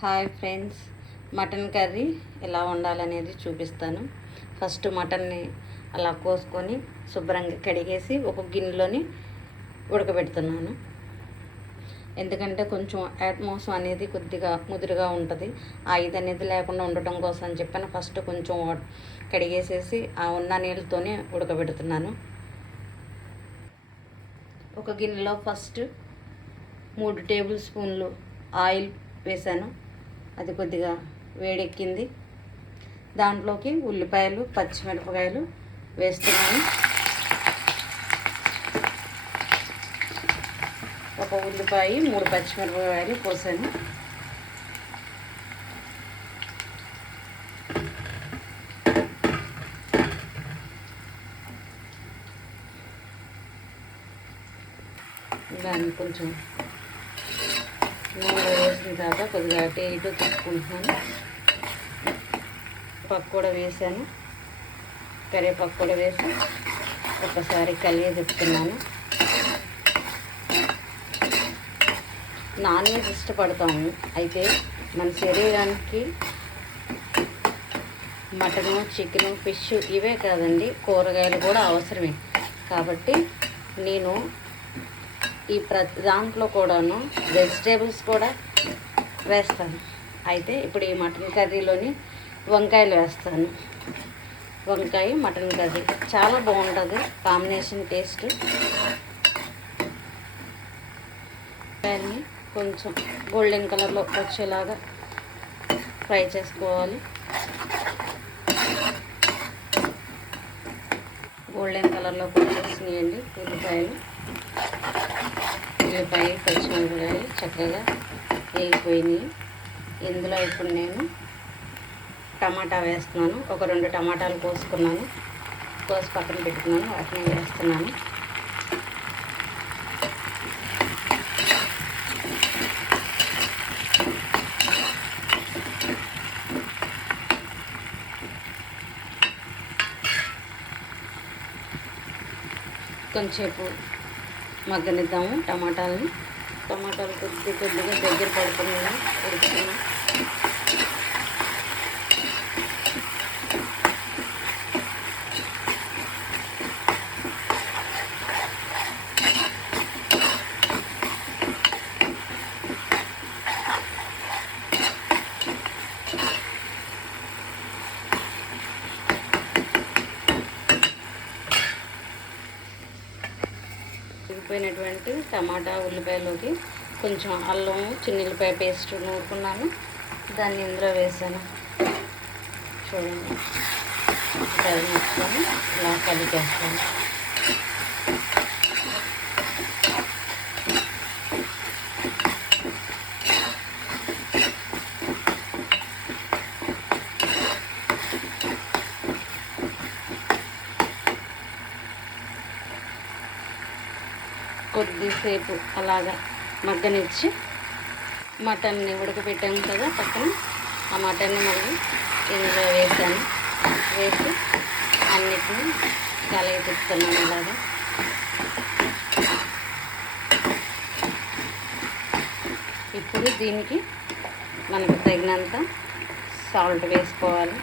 Hi friends, mutton curry ఎలా వండాలనేది చూపిస్తాను. First మటన్ని అలా కోసుకొని శుభ్రంగా కడిగేసి ఒక గిన్నెలోని ఉడకబెడుతున్నాను. ఎందుకంటే కొంచెం అట్మోస్ అనేది కొద్దిగా ముదురుగా ఉంటుంది. ఆ ఇది అనేది లేకుండా ఉండటం కోసం అని చెప్పాను ఫస్ట్ కొంచెం కడిగేసేసి ఆ ఉన్న నీళ్ళతోనే ఉడకబెడుతున్నాను. ఒక గిన్నెలో ఫస్ట్ 3 టేబుల్ స్పూన్లు ఆయిల్ వేసాను. అది కొద్దిగా వేడెక్కింది. దాంట్లోకి ఉల్లిపాయలు, పచ్చిమిరపకాయలు వేస్తున్నాను. ఒక ఉల్లిపాయ, 3 పచ్చిమిరపకాయలు కోసాను. దాన్ని కొంచెం నూనె వేసిన తర్వాత కొద్దిగా అటు ఇటు తిప్పుకుంటున్నాను. పప్పు కూడా వేసాను, కరివేపాకు కూడా వేసి ఒకసారి కలిగి తిప్పుతున్నాను. నాన్ వెజ్ ఇష్టపడతాము, అయితే మన శరీరానికి మటను, చికెను, ఫిష్ ఇవే కాదండి, కూరగాయలు కూడా అవసరమే. కాబట్టి నేను ఈ ప్రతి దాంట్లో కూడాను వెజిటేబుల్స్ కూడా వేస్తాను. అయితే ఇప్పుడు ఈ మటన్ కర్రీలోని వంకాయలు వేస్తాను. వంకాయ మటన్ కర్రీ చాలా బాగుంటుంది కాంబినేషన్ టేస్ట్. దాన్ని కొంచెం గోల్డెన్ కలర్లో వచ్చేలాగా ఫ్రై చేసుకోవాలి. గోల్డెన్ కలర్లో వచ్చేసినాయండి ఉల్లిపాయ, పచ్చిమిరపకాయలు చక్కగా వేగిపోయినాయి. ఇందులో ఇప్పుడు నేను టమాటా వేస్తున్నాను. ఒక 2 టమాటాలు కోసుకున్నాను, కోసి పక్కన పెట్టుకున్నాను, వాటిని వేస్తున్నాను. కొంచెంసేపు మగ్గనిద్దాము టమాటాలని. టమాటాలు కొద్దిగా దగ్గర పడుతున్నాయి, ఉడుకుతున్నాయి. ఉడికిపోయినటువంటి టమాటా ఉల్లిపాయలోకి కొంచెం అల్లం, చిన్నుల్లిపాయ పేస్ట్ నూరుకున్నాను, దాన్ని ఇందులో వేసాను. చూడండి, అది మొత్తం ఇలా కలిపేస్తాను. కొద్దిసేపు అలాగా మగ్గనిచ్చి మటన్ని ఉడకపెట్టాము కదా పక్కన, ఆ మటన్ని మళ్ళీ ఇందులో వేసాను. వేసి అన్నిటిని కలయి తిప్పుతున్నాను ఇలాగా. ఇప్పుడు దీనికి మనకు తగినంత సాల్ట్ వేసుకోవాలి.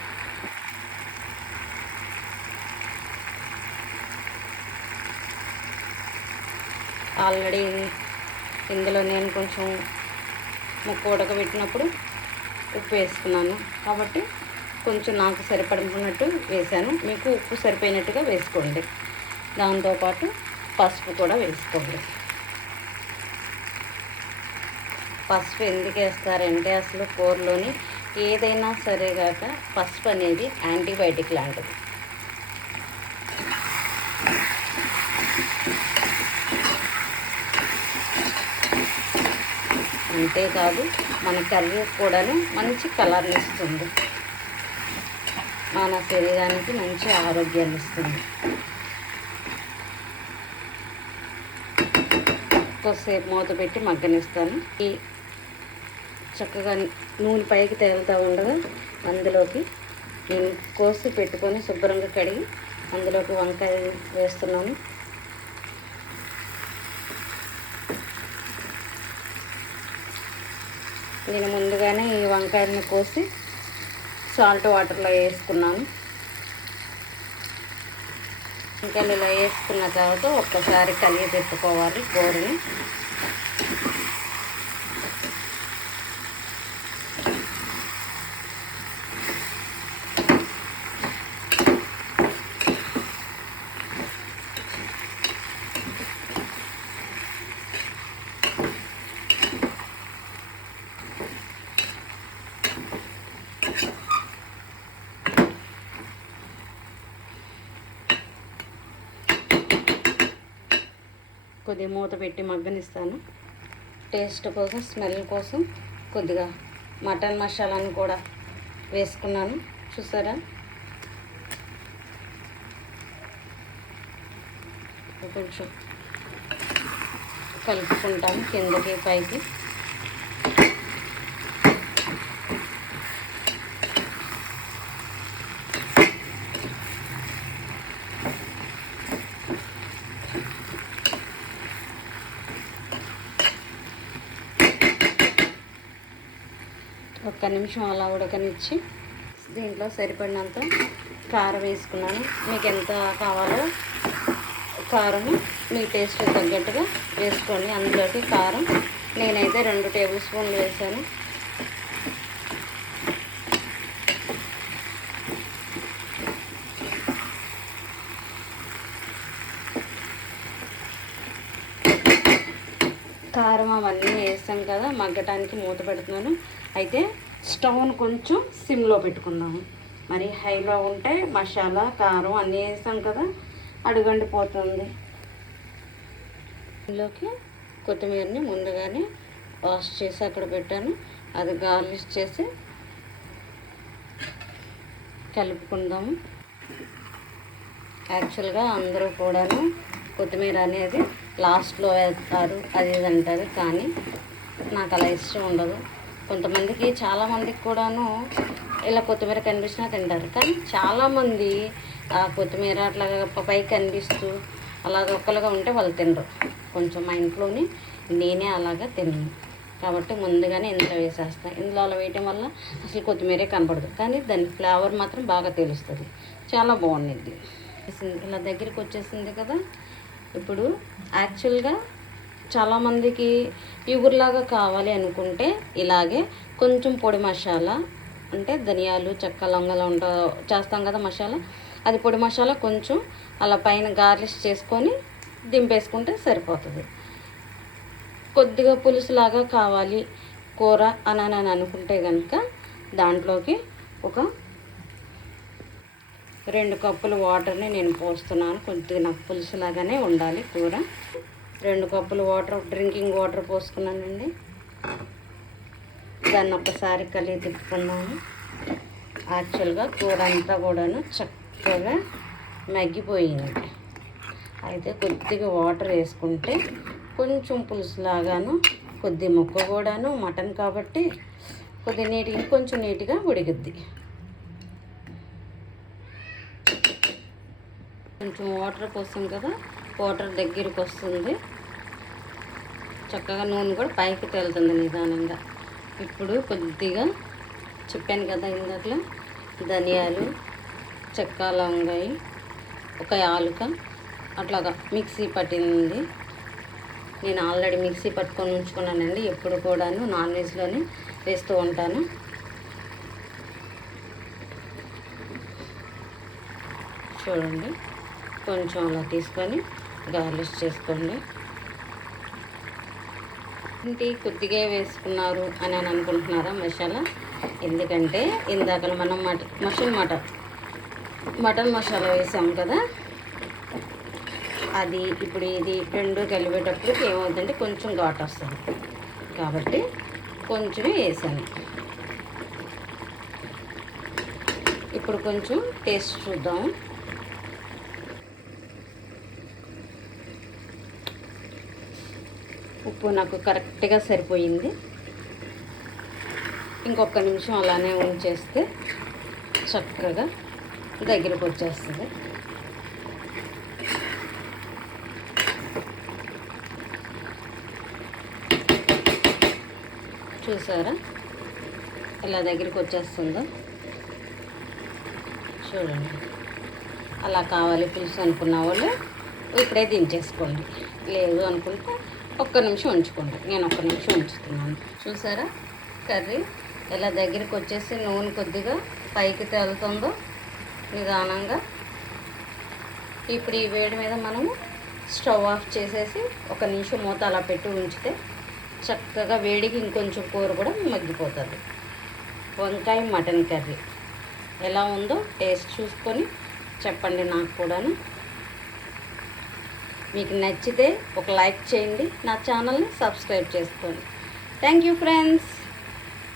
ఆల్రెడీ ఇందులో నేను కొంచెం ముక్క ఉడకబెట్టినప్పుడు ఉప్పు వేసుకున్నాను, కాబట్టి కొంచెం నాకు సరిపడినట్టు వేసాను. మీకు ఉప్పు సరిపోయినట్టుగా వేసుకోండి. దాంతోపాటు పసుపు కూడా వేసుకోండి. పసుపు ఎందుకు వేస్తారంటే అసలు కూరలోని ఏదైనా సరే కాక పసుపు అనేది యాంటీబయాటిక్ లాంటిది. అంతేకాదు మన కర్రీ కూడాను మంచి కలర్ని ఇస్తుంది, మన శరీరానికి మంచి ఆరోగ్యాన్ని ఇస్తుంది. కొద్దిసేపు మూత పెట్టి మగ్గనిస్తాను. ఈ చక్కగా నూనె పైకి తేలుతూ ఉండగా అందులోకి నేను కోసి పెట్టుకొని శుభ్రంగా కడిగి అందులోకి వంకాయ వేస్తున్నాను. నేను ముందుగానే ఈ వంకాయలని కోసి సాల్ట్ వాటర్లో వేసుకున్నాను. వంకాయలు ఇలా వేసుకున్న తర్వాత ఒక్కసారి కలిగి పెట్టుకోవాలి కూరని. కొద్దిగా మూత పెట్టి మగ్గనిస్తాను. టేస్ట్ కోసం, స్మెల్ కోసం కొద్దిగా మటన్ మసాలాను కూడా వేసుకున్నాను. చూసారా, కొంచెం కలుపుకుంటాను కిందకి పైకి. ఒక్క నిమిషం అలా ఉడకనిచ్చి దీంట్లో సరిపడినంత కారం వేసుకున్నాను. మీకు ఎంత కావాలో కారం మీ టేస్ట్ తగ్గట్టుగా వేసుకోండి. అందులోకి కారం నేనైతే 2 టేబుల్ స్పూన్లు వేసాను. కారం అవన్నీ వేసాం కదా, మగ్గటానికి మూత పెడుతున్నాను. అయితే స్టవ్ను కొంచెం సిమ్లో పెట్టుకుందాము. మరి హైలో ఉంటే మసాలా కారం అన్నీ వేసాం కదా, అడుగండిపోతుంది. ఇందులోకి కొత్తిమీరని ముందుగానే వాష్ చేసి అక్కడ పెట్టాను. అది గార్నిష్ చేసి కలుపుకుందాము. యాక్చువల్గా అందరూ కూడాను కొత్తిమీర అనేది లాస్ట్లో వేస్తారు, అది ఇది అంటారు. కానీ నాకు అలా ఇష్టం ఉండదు. కొంతమందికి, చాలామందికి కూడాను ఇలా కొత్తిమీర కనిపించినా తింటారు. కానీ చాలామంది ఆ కొత్తిమీర అట్లాగా పైకి కనిపిస్తూ అలాగ ఒక్కలుగా ఉంటే వాళ్ళు తినరు. కొంచెం మా ఇంట్లోని నేనే అలాగా తిన్నాను కాబట్టి ముందుగానే ఇందులో వేసేస్తాను. ఇందులో అలా వేయటం వల్ల అసలు కొత్తిమీరే కనపడదు, కానీ దాని ఫ్లేవర్ మాత్రం బాగా తెలుస్తుంది. చాలా బాగుంది. ఇలా దగ్గరికి వచ్చేసింది కదా. ఇప్పుడు యాక్చువల్గా చాలామందికి ఇగురులాగా కావాలి అనుకుంటే ఇలాగే కొంచెం పొడి మసాలా, అంటే ధనియాలు, చెక్క, లవంగాలు చేస్తాం కదా మసాలా, అది పొడి మసాలా కొంచెం అలా పైన గార్నిష్ చేసుకొని దింపేసుకుంటే సరిపోతుంది. కొద్దిగా పులుసులాగా కావాలి కూర అని అనుకుంటే కనుక దాంట్లోకి ఒక 2 కప్పులు వాటర్ని నేను పోస్తున్నాను. కొద్దిగా నాకు పులుసులాగానే ఉండాలి కూర. 2 కప్పులు వాటర్, డ్రింకింగ్ వాటర్ పోసుకున్నానండి. దాన్ని ఒక్కసారి కలిగి తిప్పుకున్నాను. యాక్చువల్గా కూర అంతా కూడాను చక్కగా మగ్గిపోయింది. అయితే కొద్దిగా వాటర్ వేసుకుంటే కొంచెం పులుసులాగాను, కొద్ది ముక్క కూడాను మటన్ కాబట్టి కొద్ది నీట్గా, కొంచెం నీట్గా ఉడికిద్ది. కొంచెం వాటర్ పోసాం కదా, వాటర్ దగ్గరికి వస్తుంది. చక్కగా నూనె కూడా పైకి తేలుతుంది నిదానంగా. ఇప్పుడు కొద్దిగా చెప్పాను కదా ఇందాకలో, ధనియాలు, చెక్క, లవంగాయి, ఒక యాలుక అట్లాగా మిక్సీ పట్టింది. నేను ఆల్రెడీ మిక్సీ పట్టుకొని ఉంచుకున్నానండి. ఎప్పుడు కూడాను నాన్ వెజ్లోనే వేస్తూ ఉంటాను. చూడండి, కొంచెం అలా తీసుకొని గార్నిష్ చేసుకోండి. ఇంటి కొద్దిగా వేసుకున్నారు అని అనుకుంటున్నారా మసాలా? ఎందుకంటే ఇందాక మనం మటన్ మసాలా వేసాం కదా, అది ఇప్పుడు ఇది 2 కలిపేటప్పటికి ఏమవుతుందంటే కొంచెం ఘాటు వస్తుంది కాబట్టి కొంచెమే వేసాను. ఇప్పుడు కొంచెం టేస్ట్ చూద్దాం. ఉప్పు నాకు కరెక్ట్గా సరిపోయింది. ఇంకొక నిమిషం అలానే ఉంచేస్తే చక్కగా దగ్గరికి వచ్చేస్తుంది. చూసారా ఎలా దగ్గరికి వచ్చేస్తుందో చూడండి. అలా కావాలి పులుసు అనుకున్న వాళ్ళు ఇప్పుడే దించేసుకోండి, లేదు అనుకుంటే ఒక్క నిమిషం ఉంచుకోండి. నేను ఒక్క నిమిషం ఉంచుతున్నాను. చూసారా కర్రీ ఎలా దగ్గరికి వచ్చేసి నూనె కొద్దిగా పైకి తేలుతుందో నిదానంగా. ఇప్పుడు ఈ వేడి మీద మనము స్టవ్ ఆఫ్ చేసేసి ఒక నిమిషం మూత అలా పెట్టి ఉంచితే చక్కగా వేడికి ఇంకొంచెం కూర కూడా మగ్గిపోతుంది. వంకాయ మటన్ కర్రీ ఎలా ఉందో టేస్ట్ చూసుకొని చెప్పండి నాకు కూడాను. మీకు నచ్చితే ఒక లైక్ చేయండి, నా ఛానల్ని సబ్స్క్రైబ్ చేసుకోండి. Thank you friends.